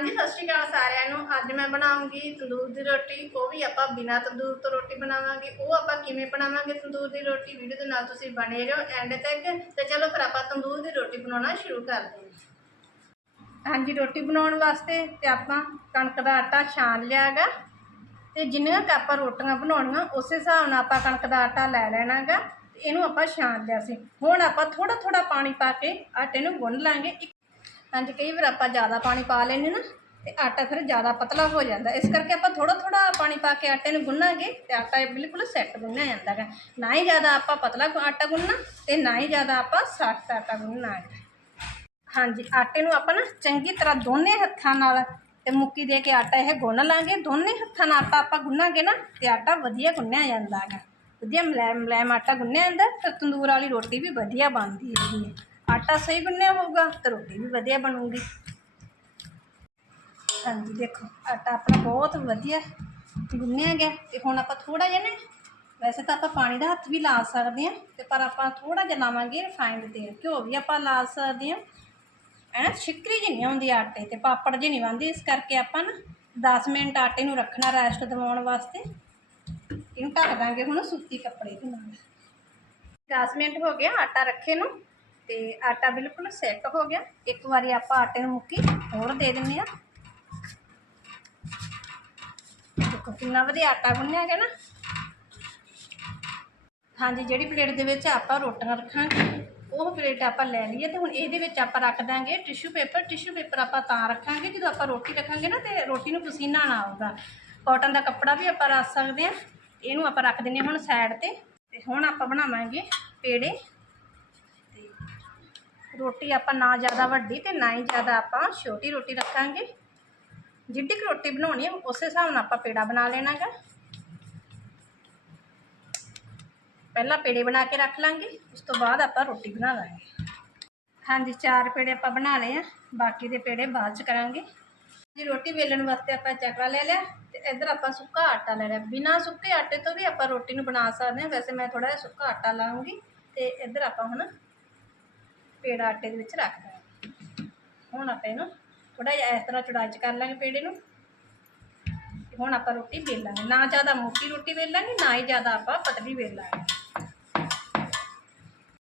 ਹਾਂਜੀ, ਸਤਿ ਸ਼੍ਰੀ ਅਕਾਲ ਸਾਰਿਆਂ ਨੂੰ। ਅੱਜ ਮੈਂ ਬਣਾਉਂਗੀ ਤੰਦੂਰ ਦੀ ਰੋਟੀ। ਉਹ ਵੀ ਆਪਾਂ ਬਿਨਾਂ ਤੰਦੂਰ ਤੋਂ ਰੋਟੀ ਬਣਾਵਾਂਗੇ। ਉਹ ਆਪਾਂ ਕਿਵੇਂ ਬਣਾਵਾਂਗੇ ਤੰਦੂਰ ਦੀ ਰੋਟੀ? ਵੀਡੀਓ ਦੇ ਨਾਲ ਤੁਸੀਂ ਬਣੇ ਰਹੋ। ਐਂਡ ਤੱਕ ਤੇ ਚਲੋ ਫਿਰ ਆਪਾਂ ਤੰਦੂਰ ਦੀ ਰੋਟੀ ਬਣਾਉਣਾ ਸ਼ੁਰੂ ਕਰਦੇ ਹਾਂ। ਹਾਂਜੀ, ਰੋਟੀ ਬਣਾਉਣ ਵਾਸਤੇ ਤੇ ਆਪਾਂ ਕਣਕ ਦਾ ਆਟਾ ਛਾਣ ਲਿਆਗਾ ਤੇ ਜਿੰਨੀਆਂ ਕੁ ਆਪਾਂ ਰੋਟੀਆਂ ਬਣਾਉਣੀਆਂ, ਉਸੇ ਹਿਸਾਬ ਨਾਲ ਆਪਾਂ ਕਣਕ ਦਾ ਆਟਾ ਲੈ ਲੈਣਾਗਾ ਤੇ ਇਹਨੂੰ ਆਪਾਂ ਛਾਣ ਲਿਆ ਸੀ। ਹੁਣ ਆਪਾਂ ਥੋੜਾ ਥੋੜਾ ਪਾਣੀ ਪਾ ਕੇ ਆਟੇ ਨੂੰ ਗੁੰਨ ਲਾਂਗੇ। ਇੱਕ ਹਾਂਜੀ, ਕਈ ਵਾਰ ਆਪਾਂ ਜ਼ਿਆਦਾ ਪਾਣੀ ਪਾ ਲੈਂਦੇ ਨਾ, ਤੇ ਆਟਾ ਫਿਰ ਜ਼ਿਆਦਾ ਪਤਲਾ ਹੋ ਜਾਂਦਾ। ਇਸ ਕਰਕੇ ਆਪਾਂ ਥੋੜਾ ਥੋੜਾ ਪਾਣੀ ਪਾ ਕੇ ਆਟੇ ਨੂੰ ਗੁੰਨਾਂਗੇ ਤੇ ਆਟਾ ਇਹ ਬਿਲਕੁਲ ਸੈੱਟ ਗੁੰਨਿਆ ਜਾਂਦਾ ਹੈ ਨਾ ਹੀ ਜ਼ਿਆਦਾ ਆਪਾਂ ਪਤਲਾ ਆਟਾ ਗੁੰਨਣਾ ਤੇ ਨਾ ਹੀ ਜ਼ਿਆਦਾ ਆਪਾਂ ਸਖਤ ਆਟਾ ਗੁੰਨਣਾ। ਹੈ ਹਾਂਜੀ, ਆਟੇ ਨੂੰ ਆਪਾਂ ਨਾ ਚੰਗੀ ਤਰ੍ਹਾਂ ਦੋਨੇ ਹੱਥਾਂ ਨਾਲ ਤੇ ਮੁੱਕੀ ਦੇ ਕੇ ਆਟਾ ਇਹ ਗੁੰਨ ਲਾਂਗੇ। ਦੋਨੇ ਹੱਥਾਂ ਨਾਲ ਆਟਾ ਆਪਾਂ ਗੁੰਨਾਂਗੇ ਨਾ ਤੇ ਆਟਾ ਵਧੀਆ ਗੁੰਨਿਆ ਜਾਂਦਾ ਹੈਗਾ। ਵਧੀਆ ਮਲੈਮ ਮਲੈਮ ਆਟਾ ਗੁੰਨਿਆ ਜਾਂਦਾ ਤੇ ਤੰਦੂਰ ਵਾਲੀ ਰੋਟੀ ਵੀ ਵਧੀਆ ਬਣਦੀ ਹੈਗੀ ਹੈ। ਆਟਾ ਸਹੀ ਗੁੰਨਿਆ ਹੋਊਗਾ ਤੇ ਰੋਟੀ ਵੀ ਵਧੀਆ ਬਣੂਗੀ। ਹਾਂਜੀ, ਦੇਖੋ, ਆਟਾ ਆਪਣਾ ਬਹੁਤ ਵਧੀਆ ਗੁੰਨਿਆ ਗਿਆ ਤੇ ਹੁਣ ਆਪਾਂ ਥੋੜਾ ਜਿਹਾ ਨਾ, ਵੈਸੇ ਤਾਂ ਆਪਾਂ ਪਾਣੀ ਦਾ ਹੱਥ ਵੀ ਲਾ ਸਕਦੇ ਹਾਂ ਤੇ ਪਰ ਆਪਾਂ ਥੋੜਾ ਜਿਹਾ ਲਾਵਾਂਗੇ ਰਿਫਾਈਨਡ ਤੇਲ, ਘਿਓ ਵੀ ਆਪਾਂ ਲਾ ਸਕਦੇ ਹਾਂ। ਐਨ ਛਿੱਕਰੀ ਜਿਹੀ ਨਹੀਂ ਆਉਂਦੀ ਆਟੇ ਤੇ, ਪਾਪੜ ਜਿਹੀ ਨਹੀਂ ਬਣਦੀ, ਇਸ ਕਰਕੇ ਆਪਾਂ ਨਾ 10 ਮਿੰਟ ਆਟੇ ਨੂੰ ਰੱਖਣਾ ਰੈਸਟ ਦਿਵਾਉਣ ਵਾਸਤੇ। ਇਹਨੂੰ ਢੱਕ ਦਾਂਗੇ ਹੁਣ ਸੂਤੀ ਕੱਪੜੇ ਦੇ ਨਾਲ। 10 ਮਿੰਟ ਹੋ ਗਿਆ ਆਟਾ ਰੱਖੇ ਨੂੰ। ਤੇ ਆਟਾ ਬਿਲਕੁਲ ਸੈੱਟ ਹੋ ਗਿਆ। ਇੱਕ ਵਾਰੀ ਆਪਾਂ ਆਟੇ ਨੂੰ ਮੁੱਕੀ ਹੋਰ ਦੇ ਦਿੰਦੇ ਆ ਦੇਖੋ ਕਿੰਨਾ ਵਧੀਆ ਆਟਾ ਗੁੰਨਿਆ ਗਿਆ ਨਾ। ਹਾਂਜੀ, ਜਿਹੜੀ ਪਲੇਟ ਦੇ ਵਿੱਚ ਆਪਾਂ ਰੋਟੀਆਂ ਰੱਖਾਂਗੇ, ਉਹ ਪਲੇਟ ਆਪਾਂ ਲੈ ਲਈਏ ਤੇ ਹੁਣ ਇਹਦੇ ਵਿੱਚ ਆਪਾਂ ਰੱਖ ਦਾਂਗੇ ਟਿਸ਼ੂ ਪੇਪਰ ਟਿਸ਼ੂ ਪੇਪਰ ਆਪਾਂ ਤਾਂ ਰੱਖਾਂਗੇ, ਜਦੋਂ ਆਪਾਂ ਰੋਟੀ ਰੱਖਾਂਗੇ ਨਾ ਤੇ ਰੋਟੀ ਨੂੰ ਪਸੀਨਾ ਨਾ ਆਊਗਾ। ਕਾਟਨ ਦਾ ਕੱਪੜਾ ਵੀ ਆਪਾਂ ਰੱਖ ਸਕਦੇ ਆ ਇਹਨੂੰ ਆਪਾਂ ਰੱਖ ਦਿੰਨੇ ਹੁਣ ਸਾਈਡ ਤੇ ਤੇ ਹੁਣ ਆਪਾਂ ਬਣਾਵਾਂਗੇ ਪੇੜੇ। ਰੋਟੀ ਆਪਾਂ ਨਾ ਜ਼ਿਆਦਾ ਵੱਡੀ ਤੇ ਨਾ ਹੀ ਜ਼ਿਆਦਾ ਆਪਾਂ ਛੋਟੀ ਰੋਟੀ ਰੱਖਾਂਗੇ ਜਿੱਡੀ ਕੁ ਰੋਟੀ ਬਣਾਉਣੀ ਹੈ ਉਸੇ ਹਿਸਾਬ ਨਾਲ ਆਪਾਂ ਪੇੜਾ ਬਣਾ ਲੈਣਾਗਾ ਪਹਿਲਾਂ ਪੇੜੇ ਬਣਾ ਕੇ ਰੱਖ ਲਾਂਗੇ ਉਸ ਤੋਂ ਬਾਅਦ ਆਪਾਂ ਰੋਟੀ ਬਣਾ ਲਾਂਗੇ ਹਾਂਜੀ ਚਾਰ ਪੇੜੇ ਆਪਾਂ ਬਣਾ ਲਏ ਆ ਬਾਕੀ ਦੇ ਪੇੜੇ ਬਾਅਦ ਚ ਕਰਾਂਗੇ ਜੀ ਰੋਟੀ ਵੇਲਣ ਵਾਸਤੇ ਆਪਾਂ ਚੱਕਲਾ ਲੈ ਲਿਆ ਤੇ ਇੱਧਰ ਆਪਾਂ ਸੁੱਕਾ ਆਟਾ ਲੈ ਲਿਆ ਬਿਨਾਂ ਸੁੱਕੇ ਆਟੇ ਤੋਂ ਵੀ ਆਪਾਂ ਰੋਟੀ ਨੂੰ ਬਣਾ ਸਕਦੇ ਹਾਂ ਵੈਸੇ ਮੈਂ ਥੋੜਾ ਜਿਹਾ ਸੁੱਕਾ ਆਟਾ ਲਾਉਂਗੀ ਤੇ ਇੱਧਰ ਆਪਾਂ ਹੁਣ ਪੇੜਾ ਆਟੇ ਦੇ ਵਿੱਚ ਰੱਖ ਦਾਂਗੇ ਹੁਣ ਆਪਾਂ ਇਹਨੂੰ ਥੋੜਾ ਜਿਹਾ ਇਸ ਤਰ੍ਹਾਂ ਚੌੜਾਈ ਚ ਕਰ ਲਾਂਗੇ ਪੇੜੇ ਨੂੰ। ਹੁਣ ਆਪਾਂ ਰੋਟੀ ਵੇਲਾਂਗੇ ਨਾ ਜ਼ਿਆਦਾ ਮੋਟੀ ਰੋਟੀ ਵੇਲਾਂਗੇ ਨਾ ਹੀ ਜ਼ਿਆਦਾ ਆਪਾਂ ਪਤਲੀ ਵੇਲਾਂਗੇ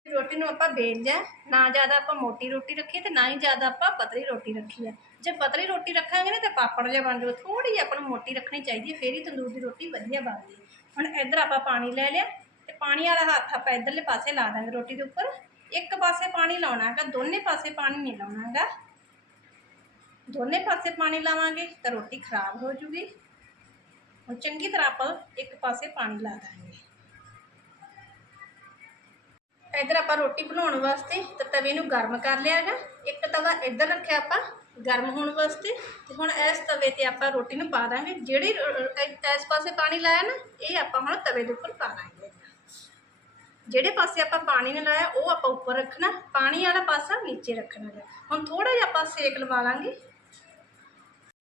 ਰੋਟੀ ਨੂੰ ਆਪਾਂ ਵੇਲ ਲਿਆ। ਨਾ ਜ਼ਿਆਦਾ ਆਪਾਂ ਮੋਟੀ ਰੋਟੀ ਰੱਖੀ ਤੇ ਨਾ ਹੀ ਜ਼ਿਆਦਾ ਆਪਾਂ ਪਤਲੀ ਰੋਟੀ ਰੱਖੀ ਹੈ ਜੇ ਪਤਲੀ ਰੋਟੀ ਰੱਖਾਂਗੇ ਨਾ ਤਾਂ ਪਾਪੜ ਜਿਹਾ ਬਣ ਜਾਊ। ਥੋੜੀ ਜਿਹੀ ਆਪਾਂ ਨੂੰ ਮੋਟੀ ਰੱਖਣੀ ਚਾਹੀਦੀ ਹੈ ਫੇਰ ਹੀ ਤੰਦੂਰ ਦੀ ਰੋਟੀ ਵਧੀਆ ਬਣਦੀ ਹੁਣ ਇੱਧਰ ਆਪਾਂ ਪਾਣੀ ਲੈ ਲਿਆ ਤੇ ਪਾਣੀ ਵਾਲਾ ਹੱਥ ਆਪਾਂ ਇੱਧਰਲੇ ਪਾਸੇ ਲਾ ਦਾਂਗੇ ਰੋਟੀ ਦੇ ਉੱਪਰ। ਇੱਕ ਪਾਸੇ ਪਾਣੀ ਲਾਉਣਾ ਹੈਗਾ ਦੋਨੇ ਪਾਸੇ ਪਾਣੀ ਨਹੀਂ ਲਾਉਣਾ ਹੈਗਾ ਦੋਨੇ ਪਾਸੇ ਪਾਣੀ ਲਾਵਾਂਗੇ ਤਾਂ ਰੋਟੀ ਖਰਾਬ ਹੋ ਜੂਗੀ ਹੁਣ ਚੰਗੀ ਤਰ੍ਹਾਂ ਆਪਾਂ ਇੱਕ ਪਾਸੇ ਪਾਣੀ ਲਾ ਦਾਂਗੇ ਇੱਧਰ ਆਪਾਂ ਰੋਟੀ ਬਣਾਉਣ ਵਾਸਤੇ ਤੇ ਤਵੇ ਨੂੰ ਗਰਮ ਕਰ ਲਿਆ ਹੈਗਾ ਇੱਕ ਤਵਾ ਇੱਧਰ ਰੱਖਿਆ ਆਪਾਂ ਗਰਮ ਹੋਣ ਵਾਸਤੇ ਤੇ ਹੁਣ ਇਸ ਤਵੇ ਤੇ ਆਪਾਂ ਰੋਟੀ ਨੂੰ ਪਾ ਦਾਂਗੇ ਜਿਹੜੀ ਰੋ- ਰੋ- ਇਸ ਪਾਸੇ ਪਾਣੀ ਲਾਇਆ ਨਾ ਇਹ ਆਪਾਂ ਹੁਣ ਤਵੇ ਦੇ ਉੱਪਰ ਪਾ ਦਾਂਗੇ ਜਿਹੜੇ ਪਾਸੇ ਆਪਾਂ ਪਾਣੀ ਨੇ ਲਾਇਆ, ਉਹ ਆਪਾਂ ਉੱਪਰ ਰੱਖਣਾ, ਪਾਣੀ ਵਾਲਾ ਪਾਸਾ ਨੀਚੇ ਰੱਖਣਾ ਹੈ ਹੁਣ ਥੋੜਾ ਜਿਹਾ ਆਪਾਂ ਸੇਕ ਲਵਾ ਲਾਂਗੇ।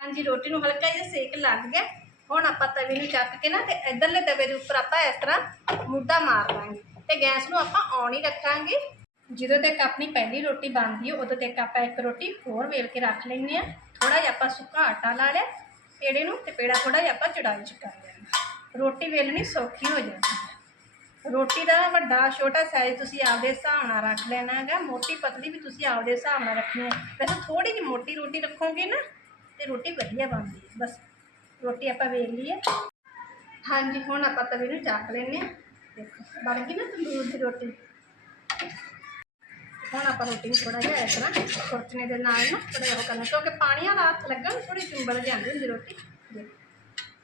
ਹਾਂਜੀ, ਰੋਟੀ ਨੂੰ ਹਲਕਾ ਜਿਹਾ ਸੇਕ ਲੱਗ ਗਿਆ। ਹੁਣ ਆਪਾਂ ਤਵੇ ਨੂੰ ਚੱਕ ਕੇ ਨਾ ਤੇ ਇਧਰਲੇ ਤਵੇ ਦੇ ਉੱਪਰ ਆਪਾਂ ਇਸ ਤਰ੍ਹਾਂ ਮੁੱਦਾ ਮਾਰ ਲਾਂਗੇ। ਤੇ ਗੈਸ ਨੂੰ ਆਪਾਂ ਔਨ ਹੀ ਰੱਖਾਂਗੇ। ਜਦੋਂ ਤੱਕ ਆਪਣੀ ਪਹਿਲੀ ਰੋਟੀ ਬਣਦੀ ਹੈ, ਉਦੋਂ ਤੱਕ ਆਪਾਂ ਇੱਕ ਰੋਟੀ ਹੋਰ ਵੇਲ ਕੇ ਰੱਖ ਲੈਂਦੇ ਆ ਥੋੜਾ ਜਿਹਾ ਆਪਾਂ ਸੁੱਕਾ ਆਟਾ ਲਾ ਲਿਆ ਪੇੜੇ ਨੂੰ ਤੇ ਪੇੜਾ ਥੋੜਾ ਜਿਹਾ ਆਪਾਂ ਚੜਾਈ ਚ ਕਰ ਲਿਆ ਰੋਟੀ ਵੇਲਣੀ ਸੌਖੀ ਹੋ ਜਾਂਦੀ ਹੈ। ਰੋਟੀ ਦਾ ਵੱਡਾ ਛੋਟਾ ਸਾਈਜ਼ ਤੁਸੀਂ ਆਪਦੇ ਹਿਸਾਬ ਨਾਲ ਰੱਖ ਲੈਣਾ ਹੈਗਾ। ਮੋਟੀ ਪਤਲੀ ਵੀ ਤੁਸੀਂ ਆਪਦੇ ਹਿਸਾਬ ਨਾਲ ਰੱਖਣੀ ਹੈ। ਵੈਸੇ ਥੋੜੀ ਜਿਹੀ ਮੋਟੀ ਰੋਟੀ ਰੱਖੋਗੇ ਨਾ ਤੇ ਰੋਟੀ ਵਧੀਆ ਬਣਦੀ ਹੈ। ਬਸ, ਰੋਟੀ ਆਪਾਂ ਵੇਲ ਲਈ ਹੈ ਹਾਂਜੀ, ਹੁਣ ਆਪਾਂ ਤਵੇ ਨੂੰ ਚੱਕ ਲੈਂਦੇ ਹਾਂ। ਦੇਖੋ, ਬਣ ਗਈ ਨਾ ਤੰਦੂਰ ਦੀ ਰੋਟੀ। ਹੁਣ ਆਪਾਂ ਰੋਟੀ ਨੂੰ ਥੋੜਾ ਜਿਹਾ ਇਸ ਤਰ੍ਹਾਂ ਖੁਰਚਣੇ ਦੇ ਨਾਲ ਨਾ ਥੋੜਾ ਉਹ ਕਰਨਾ। ਕਿਉਂਕਿ ਪਾਣੀ ਵਾਲਾ ਹੱਥ ਲੱਗਣ ਥੋੜੀ ਚੁੰਬਲ ਜਾਂਦੀ ਹੁੰਦੀ ਰੋਟੀ।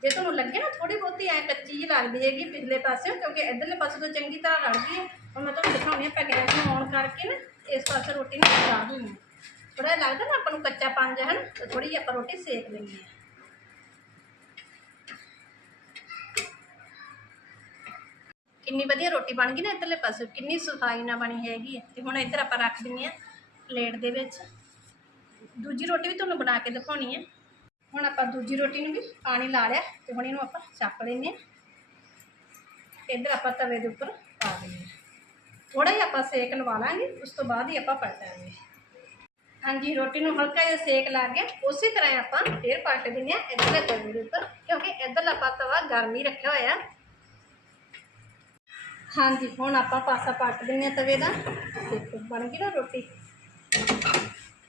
ਜੇ ਤੁਹਾਨੂੰ ਲੱਗੇ ਨਾ ਥੋੜੀ ਬਹੁਤੀ ਐ ਕੱਚੀ ਜਿਹੀ ਲੱਗਦੀ ਹੈਗੀ ਪਿਛਲੇ ਪਾਸੇ ਕਿਉਂਕਿ ਇਧਰਲੇ ਪਾਸੇ ਤੋਂ ਚੰਗੀ ਤਰ੍ਹਾਂ ਲੜ ਗਈ ਹੈ। ਹੁਣ ਮੈਂ ਤੁਹਾਨੂੰ ਦਿਖਾਉਣੀ ਆ ਆਪਾਂ ਗੈਸ ਨੂੰ ਔਨ ਕਰਕੇ ਨਾ, ਇਸ ਪਾਸੇ ਰੋਟੀ ਨੂੰ ਪਕਾ ਦਿੰਦੇ ਥੋੜਾ ਜਿਹਾ ਲੱਗਦਾ ਨਾ ਆਪਾਂ ਨੂੰ ਕੱਚਾ ਪੰਜ ਹਨ? ਤੇ ਥੋੜੀ ਜਿਹੀ ਆਪਾਂ ਰੋਟੀ ਸੇਕ ਲੈਂਦੇ ਹਾਂ। ਕਿੰਨੀ ਵਧੀਆ ਰੋਟੀ ਬਣ ਗਈ ਨਾ ਇੱਧਰਲੇ ਪਾਸੇ ਕਿੰਨੀ ਸਫ਼ਾਈ ਨਾਲ ਬਣੀ ਹੈਗੀ ਹੈ। ਤੇ ਹੁਣ ਇੱਧਰ ਆਪਾਂ ਰੱਖ ਦਿੰਦੇ ਆ ਪਲੇਟ ਦੇ ਵਿੱਚ। ਦੂਜੀ ਰੋਟੀ ਵੀ ਤੁਹਾਨੂੰ ਬਣਾ ਕੇ ਦਿਖਾਉਣੀ ਹੈ। ਹੁਣ ਆਪਾਂ ਦੂਜੀ ਰੋਟੀ ਨੂੰ ਵੀ ਪਾਣੀ ਲਾ ਲਿਆ ਤੇ ਹੁਣ ਇਹਨੂੰ ਆਪਾਂ ਚੱਕ ਲੈਂਦੇ ਹਾਂ। ਇੱਧਰ ਆਪਾਂ ਤਵੇ ਦੇ ਉੱਪਰ ਪਾ ਦਿੰਦੇ ਹਾਂ। ਥੋੜਾ ਜਿਹਾ ਆਪਾਂ ਸੇਕ ਲਵਾ ਲਾਂਗੇ, ਉਸ ਤੋਂ ਬਾਅਦ ਹੀ ਆਪਾਂ ਪਲਟਾਂਗੇ ਹਾਂਜੀ, ਰੋਟੀ ਨੂੰ ਹਲਕਾ ਜਿਹਾ ਸੇਕ ਲਾ ਕੇ ਉਸੇ ਤਰ੍ਹਾਂ ਹੀ ਆਪਾਂ ਫੇਰ ਪਲਟ ਦਿੰਦੇ ਆ ਇੱਧਰਲੇ ਤਵੇ ਦੇ ਉੱਪਰ, ਕਿਉਂਕਿ ਇੱਧਰਲਾ ਆਪਾਂ ਤਵਾ ਗਰਮ ਹੀ ਰੱਖਿਆ ਹੋਇਆ। ਹਾਂਜੀ, ਹੁਣ ਆਪਾਂ ਪਾਸਾ ਪਲਟ ਦਿੰਦੇ ਆ ਤਵੇ ਦਾ। ਦੇਖੋ, ਬਣ ਗਈ ਨਾ ਰੋਟੀ।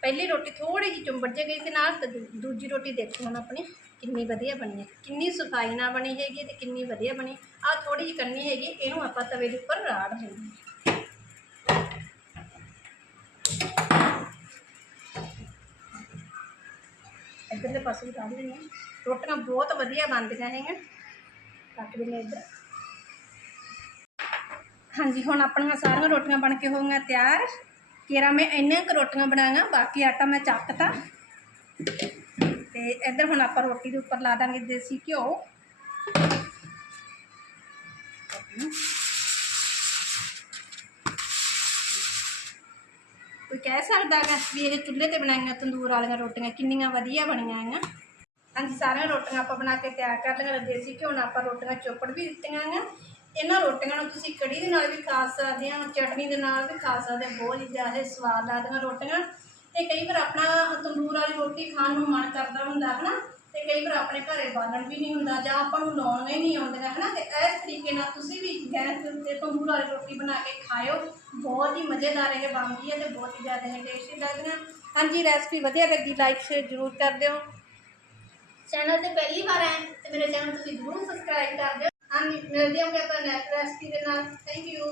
ਪਹਿਲੀ ਰੋਟੀ ਥੋੜੀ ਜਿਹੀ ਚੁੰਬੜ ਜੇ ਗਈ ਤੇ ਨਾਲ ਤੇ ਦੂ- ਦੂਜੀ ਰੋਟੀ ਦੇਖੋ ਹੁਣ ਆਪਣੀ ਕਿੰਨੀ ਵਧੀਆ ਬਣੀ ਹੈ। ਕਿੰਨੀ ਸਫ਼ਾਈ ਨਾਲ ਬਣੀ ਹੈਗੀ ਤੇ ਕਿੰਨੀ ਵਧੀਆ ਬਣੀ ਆ ਥੋੜੀ ਜਿਹੀ ਕੰਨੀ ਹੈਗੀ ਇਹਨੂੰ ਆਪਾਂ ਤਵੇ ਦੇ ਉੱਪਰ ਰਾੜ ਦੇਣੀ ਹਾਂ। ਇੱਧਰਲੇ ਪਾਸੇ ਵੀ ਕੱਢ ਲੈਂਦੇ ਹਾਂ। ਰੋਟੀਆਂ ਬਹੁਤ ਵਧੀਆ ਬਣਦੀਆਂ ਹੈਗੀਆਂ। ਕੱਟ ਦਿੰਦੇ ਹਾਂ ਇੱਧਰ। ਹਾਂਜੀ, ਹੁਣ ਆਪਣੀਆਂ ਸਾਰੀਆਂ ਰੋਟੀਆਂ ਬਣ ਕੇ ਹੋ ਗਈਆਂ ਤਿਆਰ। ਕੇਰਾ ਮੈਂ ਇੰਨੀਆਂ ਕੁ ਰੋਟੀਆਂ ਬਣਾਈਆਂ, ਬਾਕੀ ਆਟਾ ਮੈਂ ਚੱਕਤਾ। ਤੇ ਇੱਧਰ ਹੁਣ ਆਪਾਂ ਰੋਟੀ ਦੇ ਉੱਪਰ ਲਾ ਦਾਂਗੇ ਦੇਸੀ ਘਿਓ। ਕੋਈ ਕਹਿ ਸਕਦਾ ਹੈਗਾ ਵੀ ਇਹ ਚੁੱਲ੍ਹੇ ਤੇ ਬਣਾਈਆਂ ਤੰਦੂਰ ਵਾਲੀਆਂ ਰੋਟੀਆਂ ਕਿੰਨੀਆਂ ਵਧੀਆ ਬਣੀਆਂ ਹੈਗੀਆਂ। ਹਾਂਜੀ, ਸਾਰੀਆਂ ਰੋਟੀਆਂ ਆਪਾਂ ਬਣਾ ਕੇ ਤਿਆਰ ਕਰ ਲਈਆਂ ਦੇਸੀ ਘਿਓ ਨਾਲ ਆਪਾਂ ਰੋਟੀਆਂ ਚੋਪੜ ਵੀ ਦਿੱਤੀਆਂ ਹੈਗੀਆਂ। ਇਹਨਾਂ ਰੋਟੀਆਂ ਨੂੰ ਤੁਸੀਂ ਕੜੀ ਦੇ ਨਾਲ ਵੀ ਖਾ ਸਕਦੇ ਆ ਚਟਨੀ ਦੇ ਨਾਲ ਵੀ ਖਾ ਸਕਦੇ ਹੋ, ਬਹੁਤ ਹੀ ਜ਼ਿਆਦਾ ਸਵਾਦ ਲੱਗਦੀਆਂ ਰੋਟੀਆਂ। ਤੇ ਕਈ ਵਾਰ ਆਪਣਾ ਤੰਦੂਰ ਵਾਲੀ ਰੋਟੀ ਖਾਣ ਨੂੰ ਮਨ ਕਰਦਾ ਹੁੰਦਾ, ਹਨਾ? ਤੇ ਕਈ ਵਾਰ ਆਪਣੇ ਘਰੇ ਬਾਲਣ ਵੀ ਨਹੀਂ ਹੁੰਦਾ ਜਾਂ ਆਪਾਂ ਨੂੰ ਲਾਉਣੀਆਂ ਹੀ ਨਹੀਂ ਆਉਂਦੀਆਂ ਹਨਾ? ਤੇ ਇਸ ਤਰੀਕੇ ਨਾਲ ਤੁਸੀਂ ਵੀ ਗੈਸ ਦੇ ਉੱਤੇ ਤੰਦੂਰ ਵਾਲੀ ਰੋਟੀ ਬਣਾ ਕੇ ਖਾਇਓ। ਬਹੁਤ ਹੀ ਮਜ਼ੇਦਾਰ ਇਹ ਬਣਦੀ ਹੈ ਤੇ ਬਹੁਤ ਹੀ ਜ਼ਿਆਦਾ ਇਹ ਟੇਸਟੀ ਲੱਗਦੀਆਂ। ਹਾਂਜੀ ਰੈਸਪੀ ਵਧੀਆ ਲੱਗੀ ਲਾਈਕ ਸ਼ੇਅਰ ਜ਼ਰੂਰ ਕਰ ਦਿਓ। ਚੈਨਲ ਤੇ ਪਹਿਲੀ ਵਾਰ ਆਏ, ਤੇ ਮੇਰੇ ਚੈਨਲ ਤੁਸੀਂ ਜ਼ਰੂਰ ਸਬਸਕ੍ਰਾਈਬ ਕਰ ਦਿਓ। ਹਾਂਜੀ ਮਿਲਦੇ ਹਾਂ ਆਪਾਂ ਨੈਕਸਟ ਰੈਸਪੀ ਦੇ ਨਾਲ। Thank you